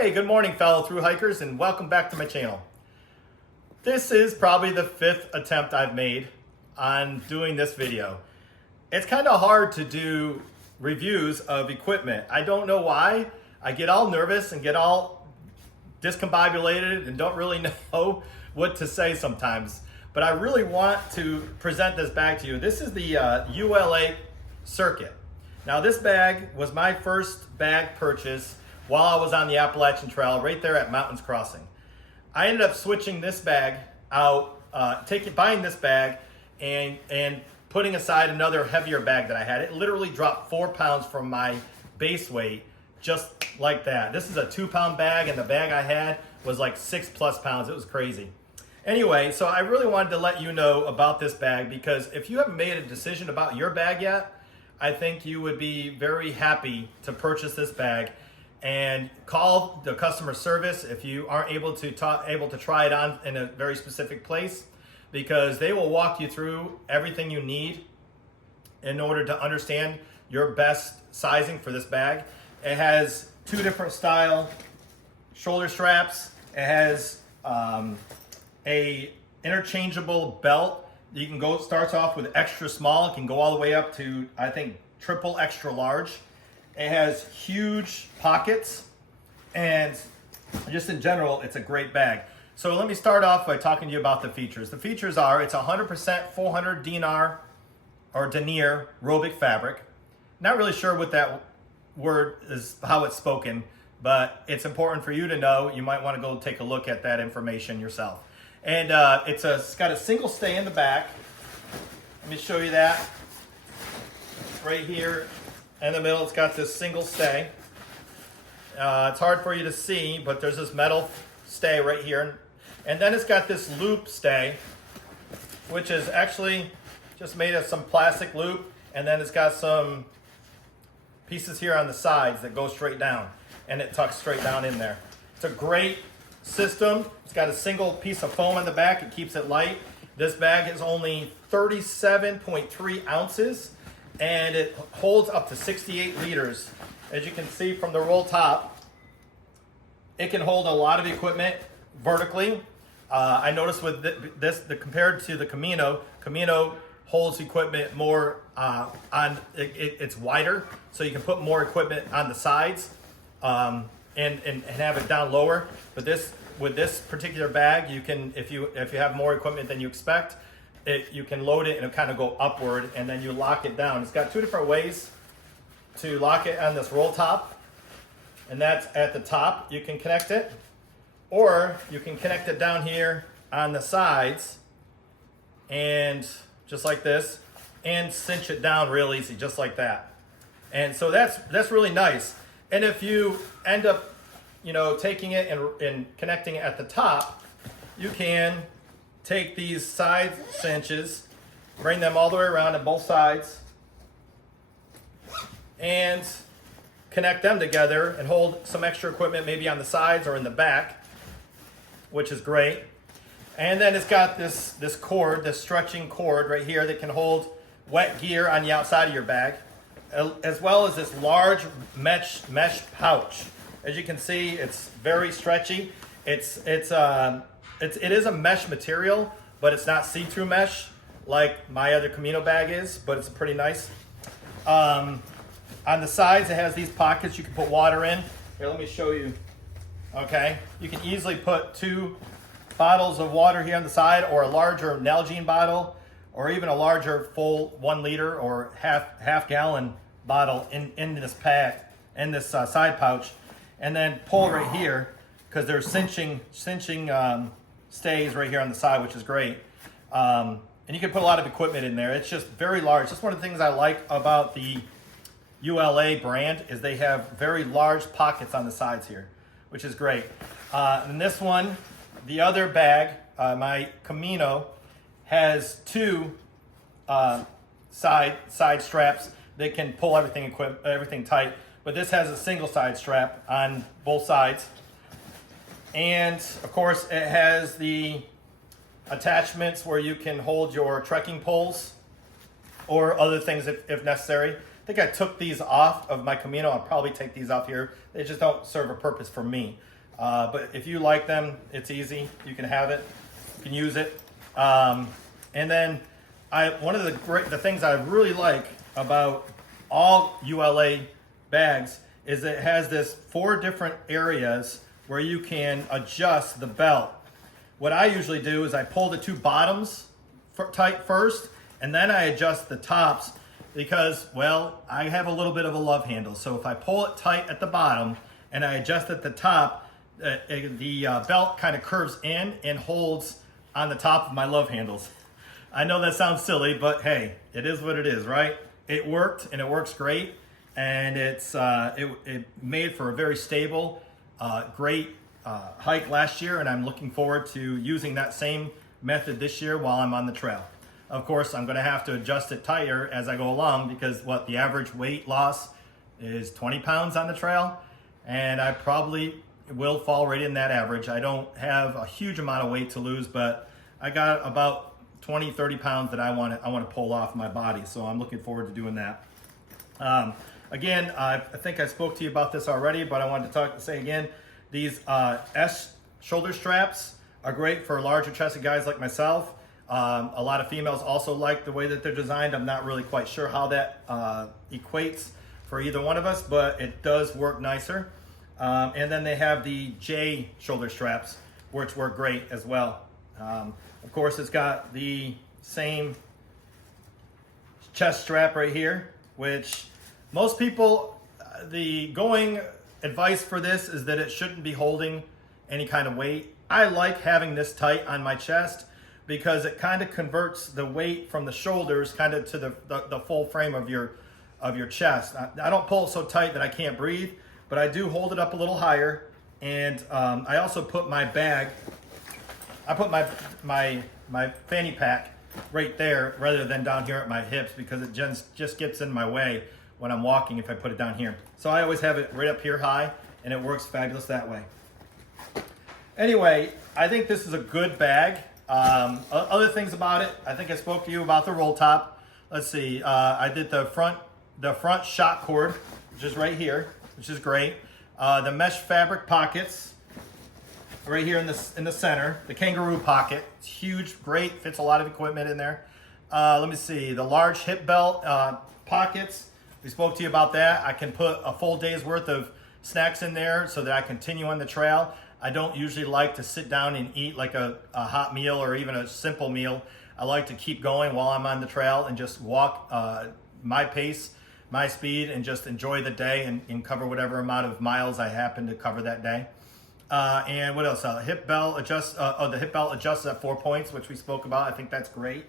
Hey, good morning fellow thru hikers, and welcome back to my channel. This is probably the 5th attempt I've made on doing this video. It's kind of hard to do reviews of equipment. I don't know why. I get all nervous and get all discombobulated and don't really know what to say sometimes. But I really want to present this bag to you. This is the ULA Circuit. Now this bag was my first bag purchase while I was on the Appalachian Trail right there at Mountains Crossing. I ended up switching this bag out, buying this bag and putting aside another heavier bag that I had. It literally dropped 4 pounds from my base weight just like that. This is a 2-pound bag, and the bag I had was like 6+ pounds. It was crazy. Anyway, so I really wanted to let you know about this bag, because if you haven't made a decision about your bag yet, I think you would be very happy to purchase this bag. And call the customer service if you aren't able to try it on in a very specific place, because they will walk you through everything you need in order to understand your best sizing for this bag. It has 2 different style shoulder straps. It has a interchangeable belt. You can go, starts off with extra small. It can go all the way up to, I think, triple extra large. It has huge pockets, and just in general, it's a great bag. So let me start off by talking to you about the features. The features are, it's 100% 400 dinar or denier Robic fabric. Not really sure what that word is, how it's spoken, but it's important for you to know. You might want to go take a look at that information yourself. And it's got a single stay in the back. Let me show you that. Right here in the middle, it's got this single stay. It's hard for you to see, but there's this metal stay right here. And then it's got this loop stay, which is actually just made of some plastic loop. And then it's got some pieces here on the sides that go straight down, and it tucks straight down in there. It's a great system. It's got a single piece of foam on the back. It keeps it light. This bag is only 37.3 ounces. And it holds up to 68 liters. As you can see from the roll top, it can hold a lot of equipment vertically. I noticed with this, compared to the Camino holds equipment more it's wider, so you can put more equipment on the sides and have it down lower. But with this particular bag, you can, if you have more equipment than you expect, you can load it and it'll kind of go upward, and then you lock it down. It's got 2 different ways to lock it on this roll top, and that's at the top. You can connect it, or you can connect it down here on the sides, and just like this, and cinch it down real easy, just like that. And so that's really nice. And if you end up, taking it and connecting it at the top, you can take these side cinches, bring them all the way around on both sides, and connect them together and hold some extra equipment maybe on the sides or in the back, which is great. And then it's got this cord, this stretching cord right here that can hold wet gear on the outside of your bag, as well as this large mesh pouch. As you can see, it's very stretchy. It is a mesh material, but it's not see-through mesh like my other Camino bag is, but it's pretty nice. On the sides, it has these pockets you can put water in. Here, let me show you. Okay, you can easily put 2 bottles of water here on the side, or a larger Nalgene bottle, or even a larger full 1 liter or half gallon bottle in this pack, in this side pouch, and then pull right here, because there's cinching stays right here on the side, which is great. And you can put a lot of equipment in there. It's just very large. That's one of the things I like about the ULA brand, is they have very large pockets on the sides here, which is great. And this one, the other bag, my Camino, has 2 side straps that can pull everything tight. But this has a single side strap on both sides. And of course, it has the attachments where you can hold your trekking poles or other things if necessary. think I took these off of my Camino. I'll probably take these off here. They just don't serve a purpose for me. But if you like them, it's easy. You can have it. You can use it. And then one of the things I really like about all ULA bags is it has this 4 different areas where you can adjust the belt. What I usually do is I pull the 2 bottoms tight first, and then I adjust the tops because, well, I have a little bit of a love handle. So if I pull it tight at the bottom and I adjust at the top, the belt kind of curves in and holds on the top of my love handles. I know that sounds silly, but hey, it is what it is, right? It worked, and it works great, and it made for a very stable, great hike last year, and I'm looking forward to using that same method this year while I'm on the trail. Of course, I'm going to have to adjust it tighter as I go along because the average weight loss is 20 pounds on the trail, and I probably will fall right in that average. I don't have a huge amount of weight to lose, but I got about 20-30 pounds that I want to pull off my body, so I'm looking forward to doing that. Again, I think I spoke to you about this already, but I wanted to say again, these S shoulder straps are great for larger chested guys like myself. A lot of females also like the way that they're designed. I'm not really quite sure how that equates for either one of us, but it does work nicer. And then they have the J shoulder straps, which work great as well. Of course, it's got the same chest strap right here, which most people, the going advice for this is that it shouldn't be holding any kind of weight. I like having this tight on my chest because it kind of converts the weight from the shoulders kind of to the full frame of your chest. I don't pull it so tight that I can't breathe, but I do hold it up a little higher. And I also put my bag, I put my fanny pack right there rather than down here at my hips because it just gets in my way when I'm walking if I put it down here. So I always have it right up here high, and it works fabulous that way. Anyway, I think this is a good bag. Other things about it, I think I spoke to you about the roll top. Let's see, I did the front shock cord, which is right here, which is great. The mesh fabric pockets, right here in the center. The kangaroo pocket, it's huge, great, fits a lot of equipment in there. Let me see, the large hip belt pockets. We spoke to you about that. I can put a full day's worth of snacks in there so that I continue on the trail. I don't usually like to sit down and eat like a hot meal or even a simple meal. I like to keep going while I'm on the trail and just walk my pace, my speed, and just enjoy the day and cover whatever amount of miles I happen to cover that day. And what else? The hip belt adjusts at 4 points, which we spoke about. I think that's great.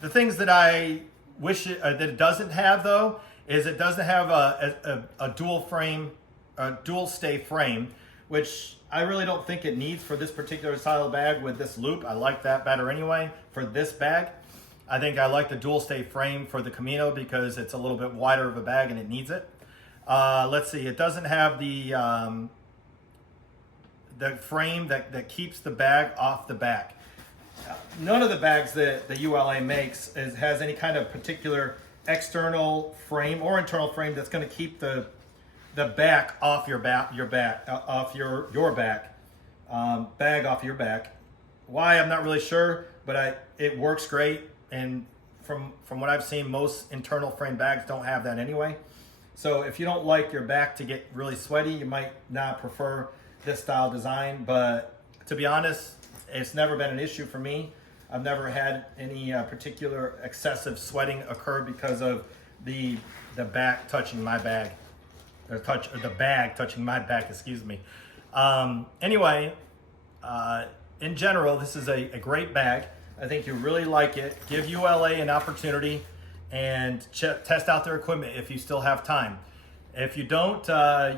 The things that I wish that it doesn't have, though, is it doesn't have a dual stay frame, which I really don't think it needs for this particular style bag with this loop. I like that better anyway for this bag. I think I like the dual stay frame for the Camino because it's a little bit wider of a bag and it needs it. Let's see, it doesn't have the frame that keeps the bag off the back. None of the bags that the ULA makes has any kind of particular external frame or internal frame that's going to keep the back off your back, off your back, bag off your back. Why, I'm not really sure, but it works great. And from what I've seen, most internal frame bags don't have that anyway. So if you don't like your back to get really sweaty, you might not prefer this style design. But to be honest, it's never been an issue for me. I've never had any particular excessive sweating occur because of the back touching my bag. Or the bag touching my back, excuse me. Anyway, in general, this is a great bag. I think you really like it. Give ULA an opportunity and test out their equipment if you still have time. If you don't,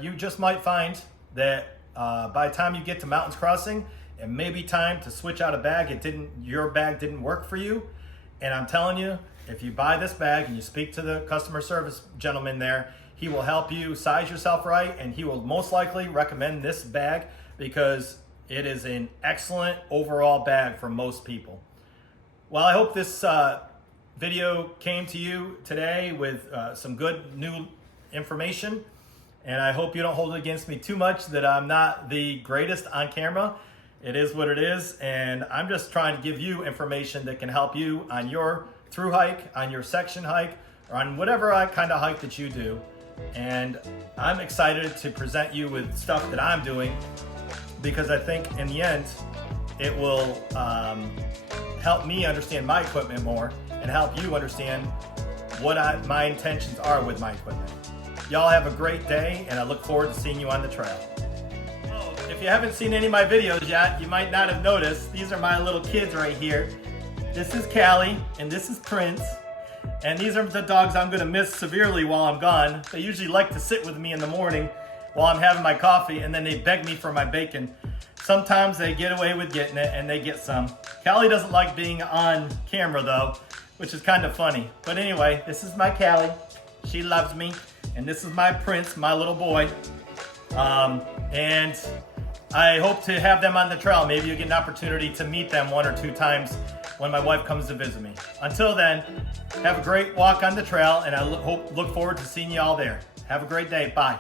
you just might find that by the time you get to Mountains Crossing, it may be time to switch out a bag. Your bag didn't work for you. And I'm telling you, if you buy this bag and you speak to the customer service gentleman there, he will help you size yourself right, and he will most likely recommend this bag because it is an excellent overall bag for most people. Well, I hope this video came to you today with some good new information, and I hope you don't hold it against me too much that I'm not the greatest on camera. It is what it is, and I'm just trying to give you information that can help you on your through hike, on your section hike, or on whatever kind of hike that you do. And I'm excited to present you with stuff that I'm doing, because I think in the end it will help me understand my equipment more and help you understand what my intentions are with my equipment. Y'all have a great day, and I look forward to seeing you on the trail. Oh, if you haven't seen any of my videos yet, you might not have noticed, these are my little kids right here. This is Callie, and this is Prince. And these are the dogs I'm gonna miss severely while I'm gone. They usually like to sit with me in the morning while I'm having my coffee, and then they beg me for my bacon. Sometimes they get away with getting it, and they get some. Callie doesn't like being on camera though, which is kind of funny. But anyway, this is my Callie. She loves me. And this is my Prince, my little boy. And I hope to have them on the trail. Maybe you get an opportunity to meet them 1 or 2 times when my wife comes to visit me. Until then, have a great walk on the trail, and I look forward to seeing you all there. Have a great day. Bye.